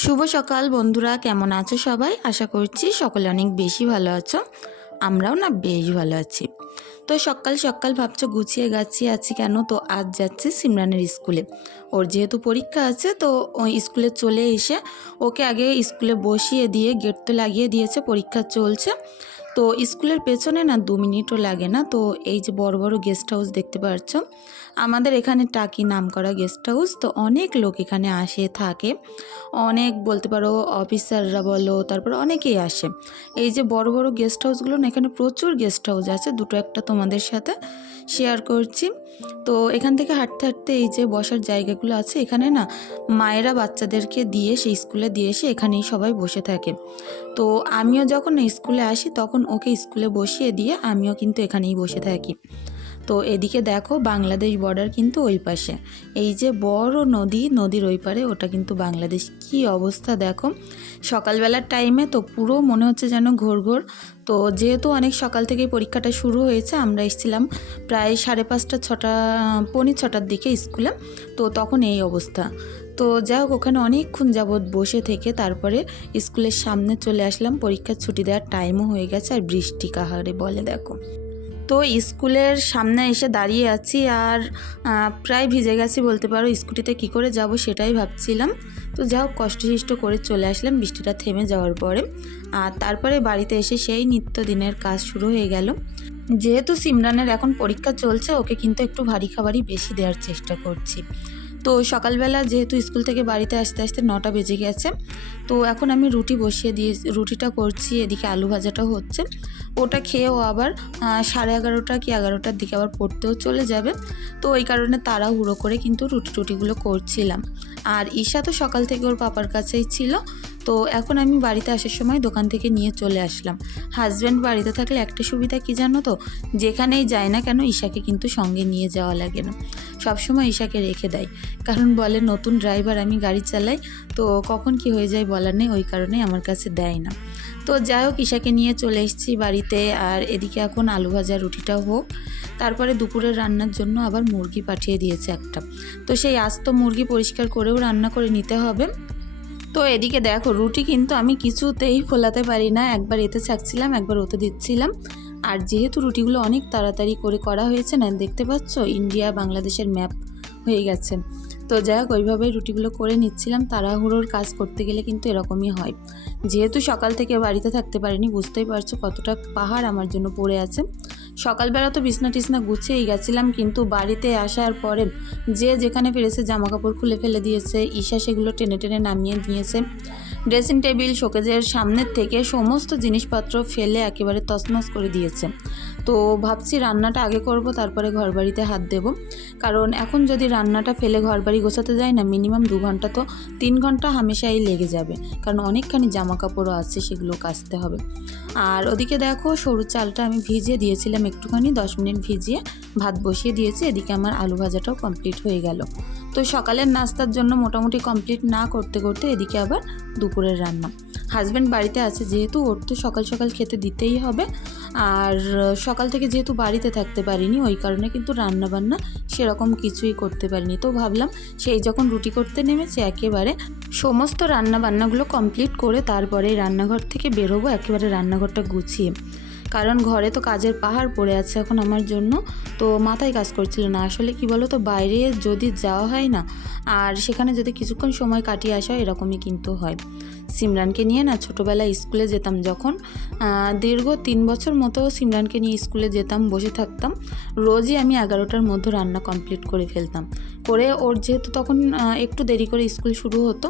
শুভ সকাল বন্ধুরা, কেমন আছো সবাই? আশা করছি সকলে অনেক বেশি ভালো আছো, আমরাও না বেশ ভালো আছি। তো সকাল সকাল ভাবছ গুছিয়ে গাছিয়ে আছি কেন? তো আজ যাচ্ছি সিমরানের স্কুলে। ওর যেহেতু পরীক্ষা আছে, তো ওই স্কুলে চলে এসে ওকে আগে স্কুলে বসিয়ে দিয়ে গেট তো লাগিয়ে দিয়েছে, পরীক্ষা চলছে। তো স্কুলের পেছনে না দু মিনিটও লাগে না, তো এই যে বড় বড় গেস্ট হাউস দেখতে পাচ্ছ আমাদের এখানে টাকি নাম করা গেস্ট হাউস তো অনেক লোক এখানে আসে, থাকে। অনেক বলতে পারো অফিসাররা বলো, তারপর অনেকেই আসে। এই যে বড় বড় গেস্ট হাউসগুলো না, এখানে প্রচুর গেস্ট হাউস আছে, দুটো একটা তোমাদের সাথে শেয়ার করছি। তো এখান থেকে হাঁটতে হাঁটতে এই যে বসার জায়গাগুলো আছে, এখানে না মায়েরা বাচ্চাদেরকে দিয়ে, সেই স্কুলে দিয়ে এসে এখানেই সবাই বসে থাকে। তো আমিও যখন স্কুলে আসি, তখন ওকে স্কুলে বসিয়ে দিয়ে আমিও কিন্তু এখানেই বসে থাকি। তো এদিকে দেখো বাংলাদেশ বর্ডার কিন্তু ওই পাশে। এই যে বড় নদী, নদীর ওই পারে, ওটা কিন্তু বাংলাদেশ। কি অবস্থা দেখো। সকালবেলার টাইমে তো পুরো মনে হচ্ছে যেন ঘোর ঘোর। তো যেহেতু অনেক সকাল থেকেই পরীক্ষাটা শুরু হয়েছে, আমরা এসেছিলাম প্রায় সাড়ে পাঁচটা ছটা, পৌনে ছটার দিকে স্কুলে। তো তখন এই অবস্থা। তো যাই হোক, ওখানে অনেকক্ষণ যাবৎ বসে থেকে তারপরে স্কুলের সামনে চলে আসলাম। পরীক্ষার ছুটি দেওয়ার টাইমও হয়ে গেছে, আর বৃষ্টি কাহারে বলে দেখো। তো স্কুলের সামনে এসে দাঁড়িয়ে আছি আর প্রায় ভিজে গেছি বলতে পারো। স্কুটিতে কি করে যাব সেটাই ভাবছিলাম। তো যা হোক কষ্টসিষ্ট করে চলে আসলাম বৃষ্টিটা থেমে যাওয়ার পরে। আর তারপরে বাড়িতে এসে সেই নিত্যদিনের কাজ শুরু হয়ে গেল। যেহেতু সিমরানের এখন পরীক্ষা চলছে, ওকে কিন্তু একটু ভারী খাবারই বেশি দেওয়ার চেষ্টা করছি। তো সকালবেলা যেহেতু স্কুল থেকে বাড়িতে আসতে আসতে নটা বেজে গেছে, তো এখন আমি রুটি বসিয়ে দিয়ে রুটিটা করছি, এদিকে আলু ভাজাটাও হচ্ছে। ওটা খেয়েও আবার সাড়ে এগারোটা কি এগারোটার দিকে আবার পড়তেও চলে যাবে। তো ওই কারণে তারা হুড়ো করে কিন্তু রুটি টুটিগুলো করছিলাম। আর ঈশা তো সকাল থেকে ওর পাপার কাছেই ছিল তো এখন আমি বাড়িতে আসার সময় দোকান থেকে নিয়ে চলে আসলাম। হাজব্যান্ড বাড়িতে থাকলে একটা সুবিধা কি জানো তো? যেখানেই যায় না কেন ঈশাকে কিন্তু সঙ্গে নিয়ে যাওয়া লাগে না। সবসময় ঈশাকে রেখে দেয়। কারণ বলে, নতুন ড্রাইভার আমি গাড়ি চালাই, তো কখন কি হয়ে যায় বলার নেই, ওই কারণে আমার কাছে দেয় না। তো যাই হোক, ঈশাকে নিয়ে চলে এসেছি বাড়িতে। আর এদিকে এখন আলু ভাজা, রুটিটাও হোক। তারপরে দুপুরের রান্নার জন্য আবার মুরগি পাঠিয়ে দিয়েছে একটা। তো সেই আস্ত মুরগি পরিষ্কার করেও রান্না করে নিতে হবে। তো এদিকে দেখো, রুটি কিন্তু আমি কিছুতেই ফোলাতে পারি না। একবার এতে ছাকছিলাম একবার ওতে দিচ্ছিলাম। আর যেহেতু রুটিগুলো অনেক তাড়াতাড়ি করে করা হয়েছে না, দেখতে পাচ্ছ? ইন্ডিয়া, বাংলাদেশের ম্যাপ হয়ে গেছে। তো যাই হোক, ওইভাবেই রুটিগুলো করে নিচ্ছিলাম। তাড়াহুড়োর কাজ করতে গেলে কিন্তু এরকমই হয়। যেহেতু সকাল থেকে বাড়িতে থাকতে পারিনি, বুঝতেই পারছ কতটা পাহাড় আমার জন্য পড়ে আছে। সকালবেলা তো বিছনা টিছনা গুছিয়েই গেছিলাম, কিন্তু বাড়িতে আসার পরে যে যেখানে পেরেছে জামা কাপড় খুলে ফেলে দিয়েছে, ঈশা সেগুলো টেনে টেনে নামিয়ে নিয়েছে ড্রেসিং টেবিল, শোকেজের সামনের থেকে সমস্ত জিনিসপত্র ফেলে একেবারে তছনছ করে দিয়েছে। তো ভাবছি রান্নাটা আগে করব, তারপরে ঘরবাড়িতে হাত দেব। কারণ এখন যদি রান্নাটা ফেলে ঘরবাড়ি গোছাতে যাই না, মিনিমাম দু ঘণ্টা তো তিন ঘণ্টা হামেশাই লেগে যাবে। কারণ অনেকখানি জামা কাপড়ও আছে, সেগুলো কাচতে হবে। আর ওদিকে দেখো, সরু চালটা আমি ভিজিয়ে দিয়েছিলাম একটুখানি, দশ মিনিট ভিজিয়ে ভাত বসিয়ে দিয়েছি, এদিকে আমার আলু ভাজাটাও কমপ্লিট হয়ে গেল। তো সকালের নাস্তার জন্য মোটামুটি কমপ্লিট না করতে করতে এদিকে আবার দুপুরের রান্না। হাজব্যান্ড বাড়িতে আছে যেহেতু, ওর তো সকাল সকাল খেতে দিতেই হবে। আর সকাল থেকে যেহেতু বাড়িতে থাকতে পারিনি, ওই কারণে কিন্তু রান্নাবান্না সেরকম কিছুই করতে পারিনি। তো ভাবলাম, সেই যখন রুটি করতে নেমেছে, একেবারে সমস্ত রান্নাবান্নাগুলো কমপ্লিট করে তারপরে রান্নাঘর থেকে বেরোবো, একেবারে রান্নাঘরটা গুছিয়ে। কারণ ঘরে তো কাজের পাহাড় পড়ে আছে এখন আমার জন্য। তো মাথায় কাজ করছিল না। আসলে কি বলো তো বাইরে যদি যাওয়া হয় না, আর সেখানে যদি কিছুক্ষণ সময় কাটিয়ে আসা হয়, এরকমই কিন্তু হয়। সিমরানকে নিয়ে না ছোটোবেলায় স্কুলে যেতাম যখন। দীর্ঘ তিন বছর মতো সিমরানকে নিয়ে স্কুলে যেতাম, বসে থাকতাম। রোজই আমি এগারোটার মধ্যে রান্না কমপ্লিট করে ফেলতাম। করে ওর যেহেতু তখন একটু দেরি করে স্কুল শুরু হতো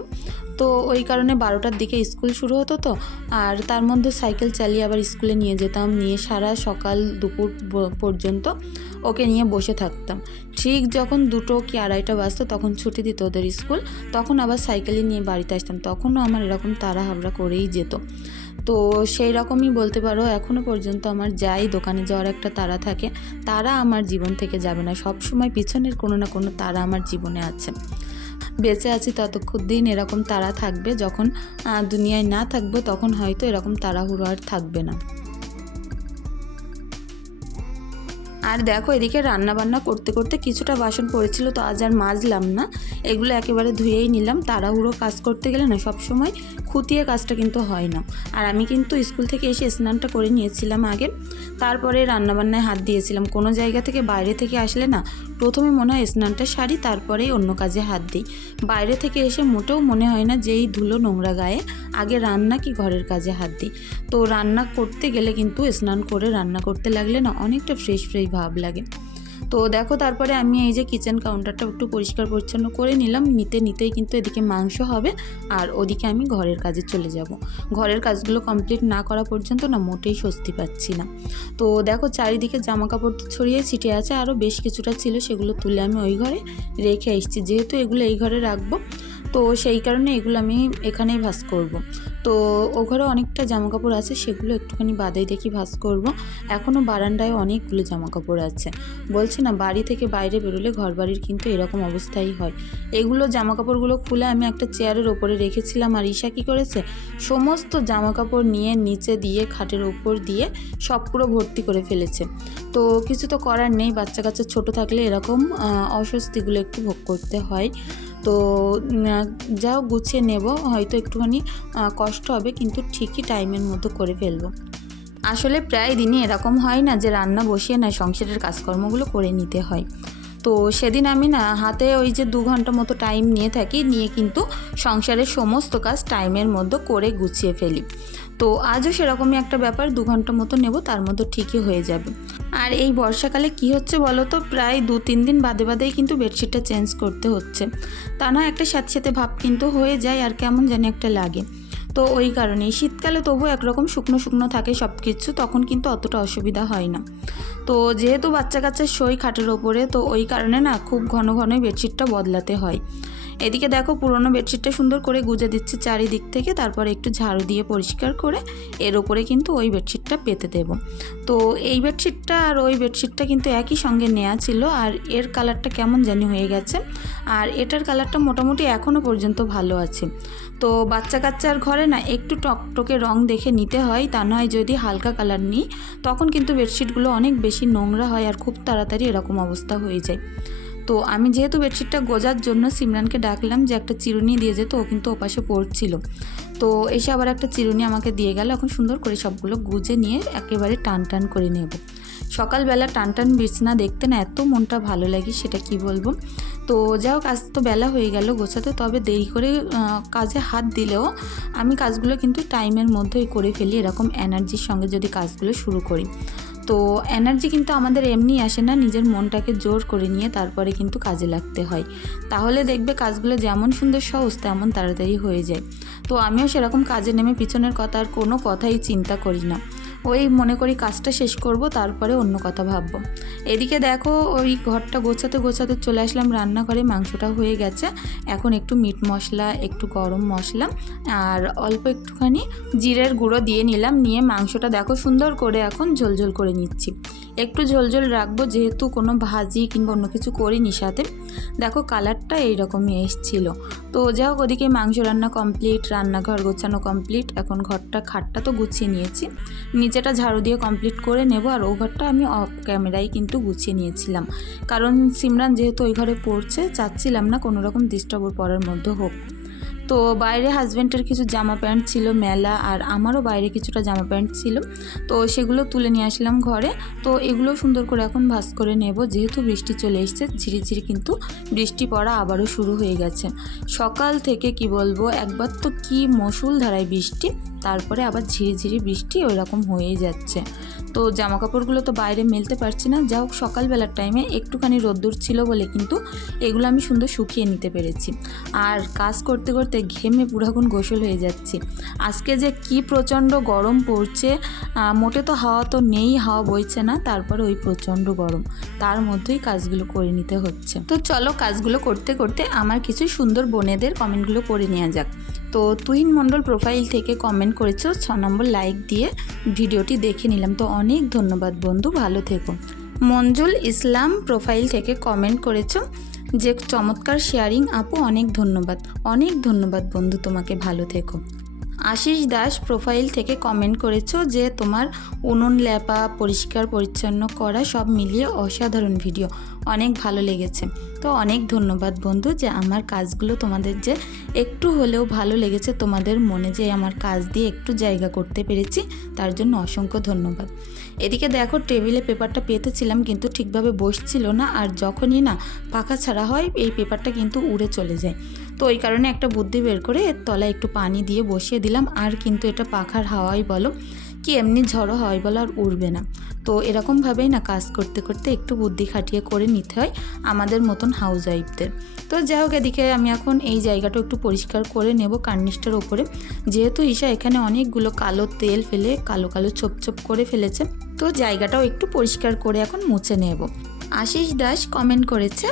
তো ওই কারণে বারোটার দিকে স্কুল শুরু হতো তো, আর তার মধ্যে সাইকেল চালিয়ে আবার স্কুলে নিয়ে যেতাম, নিয়ে সারা সকাল দুপুর পর্যন্ত ওকে নিয়ে বসে থাকতাম। ঠিক যখন দুটো কি আড়াইটা বাজতো তখন ছুটি দিত ওদের স্কুল, তখন আবার সাইকেলে নিয়ে বাড়িতে আসতাম, তখনও আমার এরকম তাড়া হাবড়া করেই যেত। তো সেই রকমই বলতে পারো এখনও পর্যন্ত আমার যাই দোকানে যাওয়ার একটা তারা থাকে তারা আমার জীবন থেকে যাবে না সব সময় পিছনের কোনো না কোনো তারা আমার জীবনে আছে। বেঁচে আছি ততক্ষণ দিন এরকম তারা থাকবে। যখন দুনিয়ায় না থাকব, তখন হয়তো এরকম তাড়াহুড়ো আর থাকবে না। আর দেখো এদিকে রান্না বান্না করতে করতে কিছুটা বাসন পড়েছিল, তো আজ আর মাজলাম না। এগুলো একেবারে ধুয়েই নিলাম। তাড়াহুড়ো কাজ করতে গেলে না সব সময় খুঁটিয়ে কাজটা কিন্তু হয় না। আর আমি কিন্তু স্কুল থেকে এসে স্নানটা করে নিয়েছিলাম আগে। তারপরে রান্নাবান্নায় হাত দিয়েছিলাম। কোনো জায়গা থেকে বাইরে থেকে আসলে না, প্রথমে মনে হয় স্নানটা সারি, তারপরেই অন্য কাজে হাত দিই। বাইরে থেকে এসে মোটেও মনে হয় না যে এই ধুলো নোংরা গায়ে, আগে রান্না কি ঘরের কাজে হাত দিই। তো রান্না করতে গেলে কিন্তু স্নান করে রান্না করতে লাগলে না অনেকটা ফ্রেশ ফ্রেশ লাগে। তো দেখো তারপরে আমি এই যে কিচেন কাউন্টারটা একটু পরিষ্কার পরিচ্ছন্ন করে নিলাম। নিতে, নিতেই কিন্তু এদিকে মাংস হবে আর ওদিকে আমি ঘরের কাজে চলে যাব। ঘরের কাজগুলো কমপ্লিট না করা পর্যন্ত না, মোটেই স্বস্তি পাচ্ছি না। তো দেখো চারিদিকে জামা কাপড় তো ছড়িয়ে ছিটে আছে আরও বেশ কিছুটা ছিল সেগুলো তুলে আমি ওই ঘরে রেখে এসেছি। যেহেতু এগুলো এই ঘরে রাখব, তো সেই কারণে এগুলো আমি এখানেই ভাস করব। তো ও ঘরে অনেকটা জামা কাপড় আছে সেগুলো একটুখানি বাদেই দেখি ভাস করব। এখনও বারান্দায় অনেকগুলো জামা কাপড় আছে। বলছে না বাড়ি থেকে বাইরে বেরোলে ঘর বাড়ির কিন্তু এরকম অবস্থাই হয়। এগুলো জামা কাপড়গুলো খুলে আমি একটা চেয়ারের ওপরে রেখেছিলাম আর ঈশা কী করেছে? সমস্ত জামা কাপড় নিয়ে নিচে দিয়ে খাটের ওপর দিয়ে সব পুরো ভর্তি করে ফেলেছে। তো কিছু তো করার নেই বাচ্চা কাচ্চা ছোটো থাকলে এরকম অস্বস্তিগুলো একটু ভোগ করতে হয়। তো যাও গুছিয়ে নেব হয়তো একটুখানি আহ, কষ্ট হবে, কিন্তু ঠিকই টাইমের মতো করে ফেলব। আসলে প্রায় দিনই এরকম হয় না যে রান্না বসিয়ে না সংসারের কাজকর্মগুলো করে নিতে হয়। তো সেদিন আমি না হাতে ওই যে দু ঘণ্টা মতো টাইম নিয়ে থাকি, নিয়ে কিন্তু সংসারের সমস্ত কাজ টাইমের মধ্যে করে গুছিয়ে ফেলি। তো আজও সেরকমই একটা ব্যাপার, দু ঘণ্টা মতো নেব, তার মধ্যে ঠিকই হয়ে যাবে। আর এই বর্ষাকালে কি হচ্ছে বলো তো, প্রায় দু তিন দিন বাদে বাদেই কিন্তু বেডশিটটা চেঞ্জ করতে হচ্ছে। তা না একটা সাথে সাথে ভাব কিন্তু হয়ে যায়, আর কেমন জানি একটা লাগে। তো ওই কারণেই। শীতকালে তবু একরকম শুকনো শুকনো থাকে সব কিছু তখন কিন্তু অতটা অসুবিধা হয় না। তো যেহেতু বাচ্চা কাচ্চা সই খাটের ওপরে, তো ওই কারণে না খুব ঘন ঘনই বেডশিটটা বদলাতে হয়। এদিকে দেখো পুরনো বেডশিটটা সুন্দর করে গুজে দিচ্ছি চারিদিক থেকে, তারপরে একটু ঝাড়ু দিয়ে পরিষ্কার করে এর ওপরে কিন্তু ওই বেডশিটটা পেতে দেব। তো এই বেডশিটটা আর ওই বেডশিটটা কিন্তু একই সঙ্গে নেওয়া ছিল আর এর কালারটা কেমন জানি হয়ে গেছে। আর এটার কালারটা মোটামুটি এখনও পর্যন্ত ভালো আছে। তো বাচ্চা কাচ্চার ঘরে না একটু টকটকে রং দেখে নিতে হয়, তা নয় যদি হালকা কালার নিই, তখন কিন্তু বেডশিটগুলো অনেক বেশি নোংরা হয় আর খুব তাড়াতাড়ি এরকম অবস্থা হয়ে যায়। তো আমি যেহেতু বেডশিটটা গোজার জন্য সিমরানকে ডাকলাম যে একটা চিরুনি দিয়ে যেত, ও কিন্তু ওপাশে পড়ছিল। তো এসে আবার একটা চিরুনি আমাকে দিয়ে গেল, এখন সুন্দর করে সবগুলো গুজে নিয়ে একেবারে টান টান করে নেব। সকালবেলা টান টান বিছনা দেখতে না এত মনটা ভালো লাগে, সেটা কি বলব? তো যাও কাজ তো বেলা হয়ে গেল গোছাতে, তবে দেরি করে কাজে হাত দিলেও আমি কাজগুলো কিন্তু টাইমের মধ্যেই করে ফেলি, এরকম এনার্জির সঙ্গে যদি কাজগুলো শুরু করি। তো এনার্জি কিন্তু আমাদের এমনি আসে না, নিজের মনটাকে জোর করে নিয়ে তারপরে কিন্তু কাজে লাগতে হয়। তাহলে দেখবে কাজগুলো যেমন সুন্দর সহজ, তেমন তাড়াতাড়ি হয়ে যায়। তো আমিও সেরকম কাজে নেমে পিছনের কথা আর কোনো কথাই চিন্তা করি না। ওই মনে করি কাজটা শেষ করব, তারপরে অন্য কথা ভাববো। এদিকে দেখো, ওই ঘরটা গোছাতে গোছাতে চলে আসলাম রান্নাঘরে, মাংসটা হয়ে গেছে। এখন একটু মিট মশলা, একটু গরম মশলা, আর অল্প একটুখানি জিরের গুঁড়ো দিয়ে নিলাম। নিয়ে মাংসটা দেখো সুন্দর করে এখন ঝোলঝোল করে নিচ্ছি। একটু ঝোলঝোল রাখব, যেহেতু কোনো ভাজি কিংবা অন্য কিছু করিনি সাথে। দেখো কালারটা এইরকমই এসছিল। তো যাই হোক, ওদিকে মাংস রান্না কমপ্লিট রান্নাঘর গোছানো কমপ্লিট এখন ঘরটা, খাটটা তো গুছিয়ে নিয়েছি। নিচেটা ঝাড়ু দিয়ে কমপ্লিট করে নেব, আর ও ঘরটা আমি অফ ক্যামেরায় কিন্তু গুছিয়ে নিয়েছিলাম। কারণ সিমরান যেহেতু ওই ঘরে পড়ছে, চাচ্ছিলাম না কোনো রকম ডিস্টার্ব পড়ার মধ্যে হোক। তো বাইরে হাজব্যান্ডের কিছু জামা প্যান্ট ছিল, মেলা আর আমারও বাইরে কিছুটা জামা প্যান্ট ছিল। তো সেগুলো তুলে নিয়ে আসলাম ঘরে। তো এগুলো সুন্দর করে এখন ভাস করে নেব। যেহেতু বৃষ্টি চলে এসছে ঝিরিঝিরি কিন্তু বৃষ্টি পড়া আবারও শুরু হয়ে গেছে। সকাল থেকে কি বলব, একবার তো কি মশুল ধারায় বৃষ্টি, তারপরে আবার ঝিরিঝিরি বৃষ্টি ওই রকম হয়েই যাচ্ছে। তো জামা কাপড়গুলো তো বাইরে মেলতে পারছি না। যা হোক, সকালবেলার টাইমে একটুখানি রোদ্দুর ছিল বলে কিন্তু এগুলো আমি সুন্দর শুকিয়ে নিতে পেরেছি। আর কাজ করতে করতে ঘেমে পুরাগুন গোসল হয়ে যাচ্ছি। আজকে যে কি প্রচণ্ড গরম পড়ছে মোটে তো হাওয়া তো নেই, হাওয়া বইছে না, তারপরে ওই প্রচণ্ড গরম। তার মধ্যেই কাজগুলো করে নিতে হচ্ছে। তো চলো কাজগুলো করতে করতে আমার কিছু সুন্দর বোনেদের কমেন্টগুলো করে নেওয়া যাক। তো তুহিন মণ্ডল প্রোফাইল থেকে কমেন্ট করেছ, ছ নম্বর লাইক দিয়ে ভিডিওটি দেখে নিলাম। তো অনেক ধন্যবাদ বন্ধু, ভালো থেকো। মঞ্জুল ইসলাম প্রোফাইল থেকে কমেন্ট করেছ যে চমৎকার শেয়ারিং আপু অনেক ধন্যবাদ। অনেক ধন্যবাদ বন্ধু, তোমাকে ভালো থেকো। আশিস দাস প্রোফাইল থেকে কমেন্ট করেছ যে তোমার উনুন ল্যাপা, পরিষ্কার, পরিচ্ছন্ন করা সব মিলিয়ে অসাধারণ ভিডিও অনেক ভালো লেগেছে। তো অনেক ধন্যবাদ বন্ধু যে আমার কাজগুলো তোমাদের যে একটু হলেও ভালো লেগেছে, তোমাদের মনে যে আমার কাজ দিয়ে একটু জায়গা করতে পেরেছি, তার জন্য অসংখ্য ধন্যবাদ। এদিকে দেখো টেবিলে পেপারটা পেতেছিলাম কিন্তু ঠিকভাবে বসছিল না, আর যখনই না পাখা ছাড়া হয়, এই পেপারটা কিন্তু উড়ে চলে যায়। তো ওই কারণে একটা বুদ্ধি বের করে এর তলায় একটু পানি দিয়ে বসিয়ে দিলাম। আর কিন্তু এটা পাখার হাওয়াই বলো কি এমনি ঝড়ো হাওয়াই বলো আর উড়বে না। তো এরকমভাবেই না কাজ করতে করতে একটু বুদ্ধি খাটিয়ে করে নিতে হয় আমাদের মতন হাউস ওয়াইফদের তো যাই হোক এদিকে আমি এখন এই জায়গাটা একটু পরিষ্কার করে নেব কার্নিশটার ওপরে। যেহেতু ঈশা এখানে অনেকগুলো কালো তেল ফেলে কালো কালো ছোপ ছোপ করে ফেলেছে। তো জায়গাটাও একটু পরিষ্কার করে এখন মুছে নেব। আশিস দাস কমেন্ট করেছে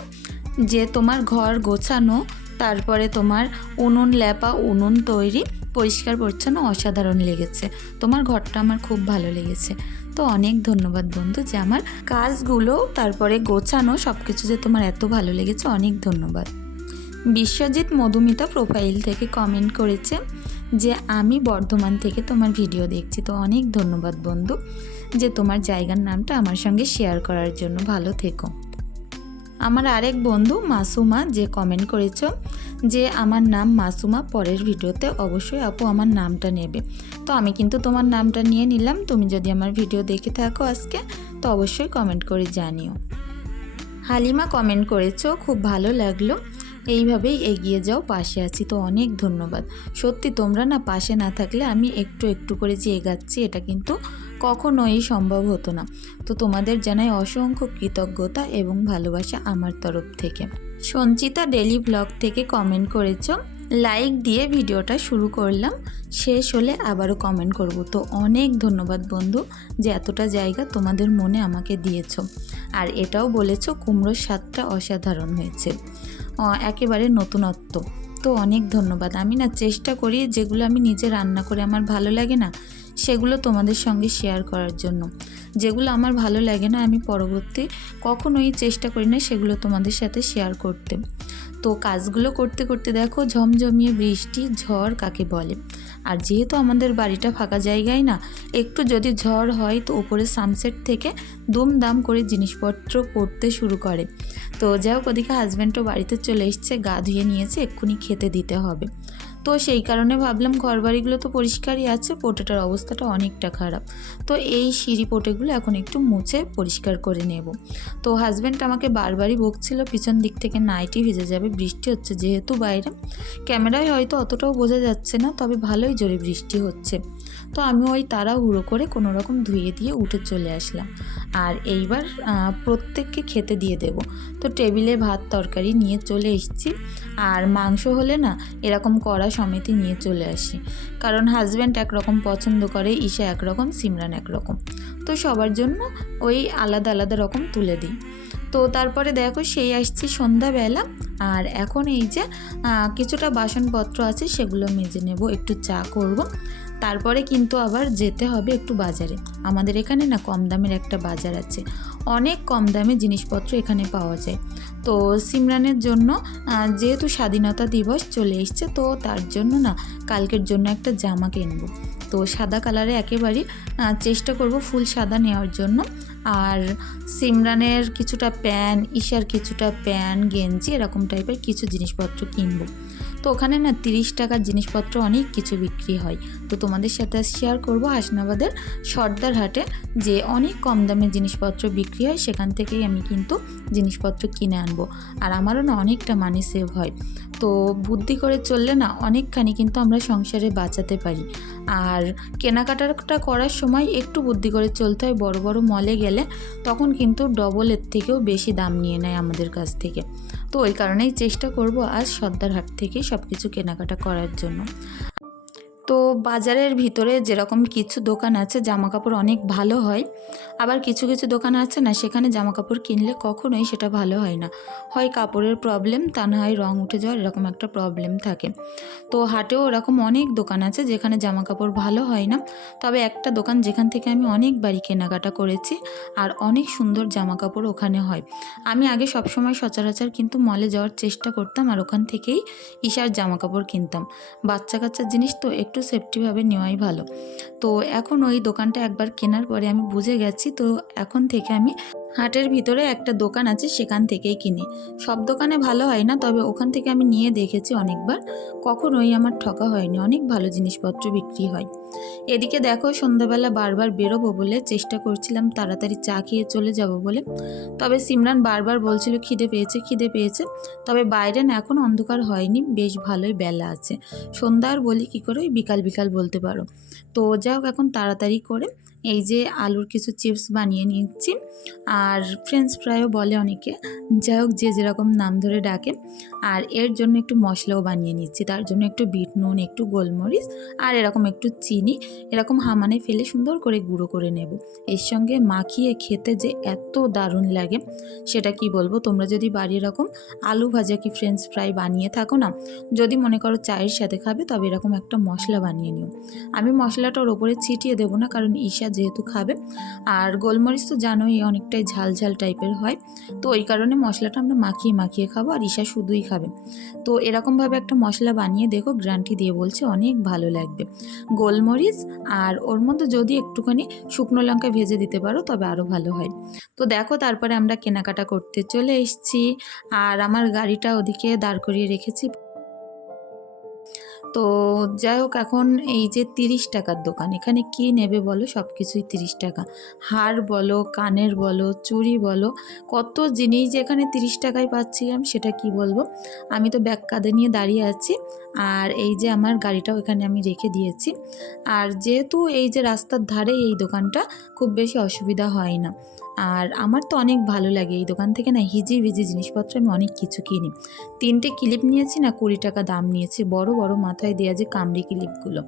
যে, তোমার ঘর গোছানো তারপরে তোমার উনুন, ল্যাপা, উনুন তৈরি, পরিষ্কার, পরিচ্ছন্ন, অসাধারণ লেগেছে। তোমার ঘরটা আমার খুব ভালো লেগেছে। তো অনেক ধন্যবাদ বন্ধু যে আমার কাজগুলো, তারপরে গোছানো সব কিছু যে তোমার এত ভালো লেগেছে, অনেক ধন্যবাদ। বিশ্বজিৎ মধুমিতা প্রোফাইল থেকে কমেন্ট করেছে যে, আমি বর্ধমান থেকে তোমার ভিডিও দেখছি। তো অনেক ধন্যবাদ বন্ধু যে তোমার জায়গার নামটা আমার সঙ্গে শেয়ার করার জন্য। ভালো থেকো। আমার আরেক বন্ধু মাসুমা যে কমেন্ট করেছ যে আমার নাম মাসুমা, পরের ভিডিওতে অবশ্যই আপু আমার নামটা নেবে। তো আমি কিন্তু তোমার নামটা নিয়ে নিলাম। তুমি যদি আমার ভিডিও দেখে থাকো আজকে, তো অবশ্যই কমেন্ট করে জানিও। হালিমা কমেন্ট করেছ, খুব ভালো লাগল। এইভাবেই এগিয়ে যাও, পাশে আছি। তো অনেক ধন্যবাদ। সত্যি তোমরা না পাশে না থাকলে আমি একটু একটু করে যে এগাচ্ছি, এটা কিন্তু কখনোই সম্ভব হতো না। তো তোমাদের জানাই অসংখ্য কৃতজ্ঞতা এবং ভালোবাসা আমার তরফ থেকে। সঞ্চিতা ডেলি ব্লগ থেকে কমেন্ট করেছ লাইক দিয়ে ভিডিওটা শুরু করলাম। শেষ হলে আবারও কমেন্ট করব। তো অনেক ধন্যবাদ বন্ধু যে এতটা জায়গা তোমাদের মনে আমাকে দিয়েছ। আর এটাও বলেছ কুমড়োর স্বাদটা অসাধারণ হয়েছে। একেবারে নতুনত্ব। তো অনেক ধন্যবাদ। আমি না চেষ্টা করি যেগুলো আমি নিজে রান্না করে আমার ভালো লাগে না, সেগুলো তোমাদের সঙ্গে শেয়ার করার জন্য। যেগুলো আমার ভালো লাগে না, আমি পরবর্তী কখনোই চেষ্টা করি না সেগুলো তোমাদের সাথে শেয়ার করতে। তো কাজগুলো করতে করতে দেখো ঝমঝমিয়ে বৃষ্টি, ঝড় কাকে বলে? আর যেহেতু আমাদের বাড়িটা ফাঁকা জায়গায় না, একটু যদি ঝড় হয় তো ওপরে সানসেট থেকে দুমদাম করে জিনিসপত্র পড়তে শুরু করে। তো যাই হোক, ওদিকে হাজব্যান্ডও বাড়িতে চলে এসছে, গা ধুয়ে নিয়েছে, এক্ষুনি খেতে দিতে হবে। তো সেই কারণে ভাবলাম ঘরবাড়িগুলো তো পরিষ্কারই আছে পোটেটার অবস্থাটা অনেকটা খারাপ। তো এই সিঁড়ি পোটেগুলো এখন একটু মুছে পরিষ্কার করে নেব। তো হাজব্যান্ড আমাকে বারবারই বকছিল, পিছন দিক থেকে নাইটি ভিজে যাবে, বৃষ্টি হচ্ছে যেহেতু বাইরে। ক্যামেরায় হয়তো অতটাও বোঝা যাচ্ছে না, তবে ভালোই জোরে বৃষ্টি হচ্ছে। তো আমি ওই তাড়াহুড়ো করে কোনো রকম ধুয়ে দিয়ে উঠে চলে আসলাম। আর এইবার প্রত্যেককে খেতে দিয়ে দেব। তো টেবিলে ভাত, তরকারি নিয়ে চলে এসেছি। আর মাংস হলে না, এরকম কড়া সমেতই নিয়ে চলে আসি। কারণ হাজব্যান্ড একরকম পছন্দ করে, ঈশা একরকম, সিমরান একরকম। তো সবার জন্য ওই আলাদা আলাদা রকম তুলে দিই। তো তারপরে দেখো সেই আসছি সন্ধ্যাবেলা। আর এখন এই যে কিছুটা বাসনপত্র আছে সেগুলো মেজে নেব, একটু চা করব। তারপরে কিন্তু আবার যেতে হবে একটু বাজারে। আমাদের এখানে না কম দামের একটা বাজার আছে। অনেক কম দামে জিনিসপত্র এখানে পাওয়া যায়। তো সিমরানের জন্য যেহেতু স্বাধীনতা দিবস চলে এসছে, তো তার জন্য না কালকের জন্য একটা জামা কিনবো। তো সাদা কালারে একেবারেই চেষ্টা করব ফুল সাদা নেওয়ার জন্য। আর সিমরানের কিছুটা প্যান ঈশার কিছুটা প্যান গেঞ্জি এরকম টাইপের কিছু জিনিসপত্র কিনবো। তো ওখানে না তিরিশ টাকার জিনিসপত্র অনেক কিছু বিক্রি হয়। তো তোমাদের সাথে শেয়ার করব হাসনাবাদের সর্দার হাটে যে অনেক কম দামে জিনিসপত্র বিক্রি হয়, সেখান থেকেই আমি কিন্তু জিনিসপত্র কিনে আনব। আর আমারও না অনেকটা মানি সেভ হয়। তো বুদ্ধি করে চললে না অনেকখানি কিন্তু আমরা সংসারে বাঁচাতে পারি। আর কেনাকাটাটা করার সময় একটু বুদ্ধি করে চলতে হয়, বড় বড় মলে গেলে তখন কিন্তু ডবলের থেকেও বেশি দাম নিয়ে নেয় আমাদের কাছ থেকে। তো ওই কারণেই চেষ্টা করব আজ সর্দারহাট থেকে সব কিছু কেনাকাটা করার জন্য। তো বাজারের ভিতরে যেরকম কিছু দোকান আছে জামা কাপড় অনেক ভালো হয়। আবার কিছু কিছু দোকান আছে না, সেখানে জামা কাপড় কিনলে কখনোই সেটা ভালো হয় না। হয় কাপড়ের প্রবলেম তা না হয় রং উঠে যাওয়ার এরকম একটা প্রবলেম থাকে। তো হাটেও ওরকম অনেক দোকান আছে যেখানে জামা কাপড় ভালো হয় না। তবে একটা দোকান যেখান থেকে আমি অনেকবারই কেনাকাটা করেছি আর অনেক সুন্দর জামা কাপড় ওখানে হয়। আমি আগে সবসময় সচরাচর কিন্তু মলে যাওয়ার চেষ্টা করতাম আর ওখান থেকেই ঈশার জামা কাপড় কিনতাম। বাচ্চা কাচ্চার জিনিস তো একটু একটু সেফটিভাবে নেওয়াই ভালো। তো এখন ওই দোকানটা একবার কেনার পরে আমি বুঝে গেছি, তো এখন থেকে আমি হাটের ভিতরে একটা দোকান আছে, সেখান থেকেই কিনি। সব দোকানে ভালো হয় না, তবে ওখান থেকে আমি নিয়ে দেখেছি অনেকবার। কখনোই আমার ঠকা হয়নি, অনেক ভালো জিনিসপত্র বিক্রি হয়। এদিকে দেখো, সন্ধ্যাবেলা বারবার বেরোবো বলে চেষ্টা করছিলাম তাড়াতাড়ি চা খেয়ে চলে যাব বলে। তবে সিমরান বারবার বলছিল, খিদে পেয়েছে খিদে পেয়েছে। তবে বাইরে না, এখন অন্ধকার হয়নি, বেশ ভালোই বেলা আছে। সন্ধ্যা আর বলি কী করে বিকাল বিকাল বলতে পারো। তো হোক এখন তাড়াতাড়ি করে। এই যে আলুর কিছু চিপস বানিয়ে নিচ্ছি। আর ফ্রেঞ্চ ফ্রাইও বলে অনেকে। যাই হোক, যে যেরকম নাম ধরে ডাকে। আর এর জন্য একটু মশলাও বানিয়ে নিচ্ছি। তার জন্য একটু বিট নুন, একটু গোলমরিচ, আর এরকম একটু চিনি। এরকম হামানে ফেলে সুন্দর করে গুঁড়ো করে নেব। এর সঙ্গে মাখিয়ে খেতে যে এত দারুণ লাগে, সেটা কি বলব? তোমরা যদি বাড়ি এরকম আলু ভাজা কি ফ্রেঞ্চ ফ্রাই বানিয়ে থাকো না, যদি মনে করো চায়ের সাথে খাবে, তবে এরকম একটা মশলা বানিয়ে নিও। আমি মশলাটা ওর ওপরে ছিটিয়ে দেবো না, কারণ ঈশা যেহেতু খাবে। আর গোলমরিচ তো জানোই অনেকটাই ঝাল ঝাল টাইপের হয়। তো ওই কারণে মশলাটা আমরা মাখিয়ে মাখিয়ে খাব আর ঈশা শুধুই খাবে। তো এরকমভাবে একটা মশলা বানিয়ে দেখো, গ্রান্টি দিয়ে বলছে অনেক ভালো লাগবে। গোলমরিচ আর ওর মধ্যে যদি একটুখানি শুকনো লঙ্কা ভেজে দিতে পারো, তবে আরও ভালো হয়। তো দেখো তারপরে আমরা কেনাকাটা করতে চলে এসেছি। আর আমার গাড়িটা ওদিকে দাঁড় করিয়ে রেখেছি। তো যাই হোক, এখন এই যে তিরিশ টাকার দোকান, এখানে কি নেবে বলো? সব কিছুই তিরিশ টাকা। হার বলো, কানের বলো চুরি বলো, কত জিনিস যেখানে তিরিশ টাকায় পাচ্ছিলাম সেটা কি বলব? আমি তো ব্যাগ কাঁধে নিয়ে দাঁড়িয়ে আছি। আর এই যে আমার গাড়িটাও এখানে আমি রেখে দিয়েছি। আর যেহেতু এই যে রাস্তার ধারে এই দোকানটা খুব বেশি অসুবিধা হয় না। আর আমার তো অনেক ভালো লাগে। এই দোকান থেকে না হিজি ভিজি জিনিসপত্র আমি অনেক কিছু কিনি। তিনটে ক্লিপ নিয়েছি না কুড়ি টাকা দাম নিয়েছি। বড় বড় মাথায় দেওয়া যে কামড়ি ক্লিপগুলো।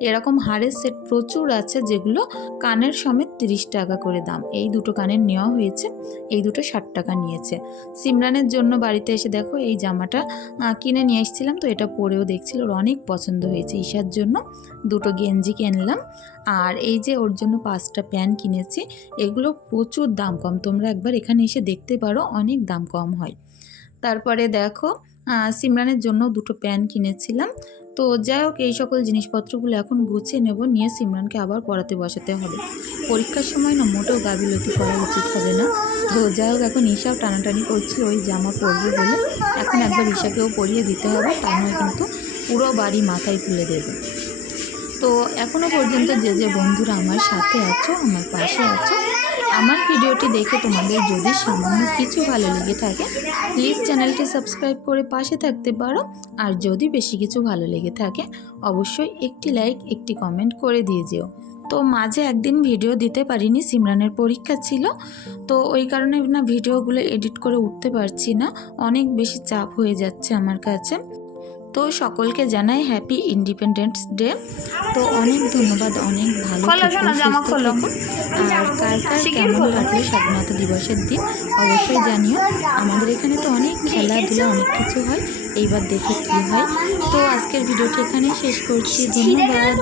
এরকম হাড়ের সেট প্রচুর আছে যেগুলো কানের সমেত তিরিশ টাকা করে দাম। এই দুটো কানের নেওয়া হয়েছে, এই দুটো ষাট টাকা নিয়েছে। সিমরানের জন্য বাড়িতে এসে দেখো এই জামাটা কিনে নিয়ে এসেছিলাম তো এটা পরেও দেখছিল ওর অনেক পছন্দ হয়েছে ঈশার জন্য। দুটো গেঞ্জি কিনলাম। আর এই যে ওর জন্য পাঁচটা প্যান্ট কিনেছি, এগুলো প্রচুর দাম কম। তোমরা একবার এখানে এসে দেখতে পারো, অনেক দাম কম হয়। তারপরে দেখো সিমরানের জন্য দুটো প্যান্ট কিনেছিলাম। তো যাই হোক, এই সকল জিনিসপত্রগুলো এখন গুছিয়ে নেব, নিয়ে সিমরানকে আবার পড়াতে বসাতে হবে। পরীক্ষার সময় না মোটেও গাবিলতি করা উচিত হবে না। তো যাই হোক, এখন ঈশাও টানাটানি করছে ওই জামা পরবে বলে। এখন একবার ঈশাকেও পরিয়ে দিতে হবে, তা নয় কিন্তু পুরো বাড়ি মাথায় তুলে দেবে। তো এখনও পর্যন্ত যে যে বন্ধুরা আমার সাথে আছো, আমার পাশে আছো, আমার ভিডিওটি দেখে তোমাদের যদি সামান্য কিছু ভালো লেগে থাকে প্লিজ চ্যানেলটি সাবস্ক্রাইব করে পাশে থাকতে পারো। আর যদি বেশি কিছু ভালো লেগে থাকে, অবশ্যই একটি লাইক একটি কমেন্ট করে দিয়ে যেও। তো মাঝে একদিন ভিডিও দিতে পারিনি, সিমরানের পরীক্ষা ছিল। তো ওই কারণে না, ভিডিওগুলো এডিট করে উঠতে পারছি না। অনেক বেশি চাপ হয়ে যাচ্ছে আমার কাছে। তো সকলকে জানাই হ্যাপি ইন্ডিপেন্ডেন্স ডে তো অনেক ধন্যবাদ অনেক ভালো। আর কার কার কেমন লাগল স্বাধীনতা দিবসের দিন অবশ্যই জানিও। আমাদের এখানে তো অনেক খেলাধুলা অনেক কিছু হয়। এইবার দেখে কী হয়। তো আজকের ভিডিওটি এখানেই শেষ করছি। ধন্যবাদ।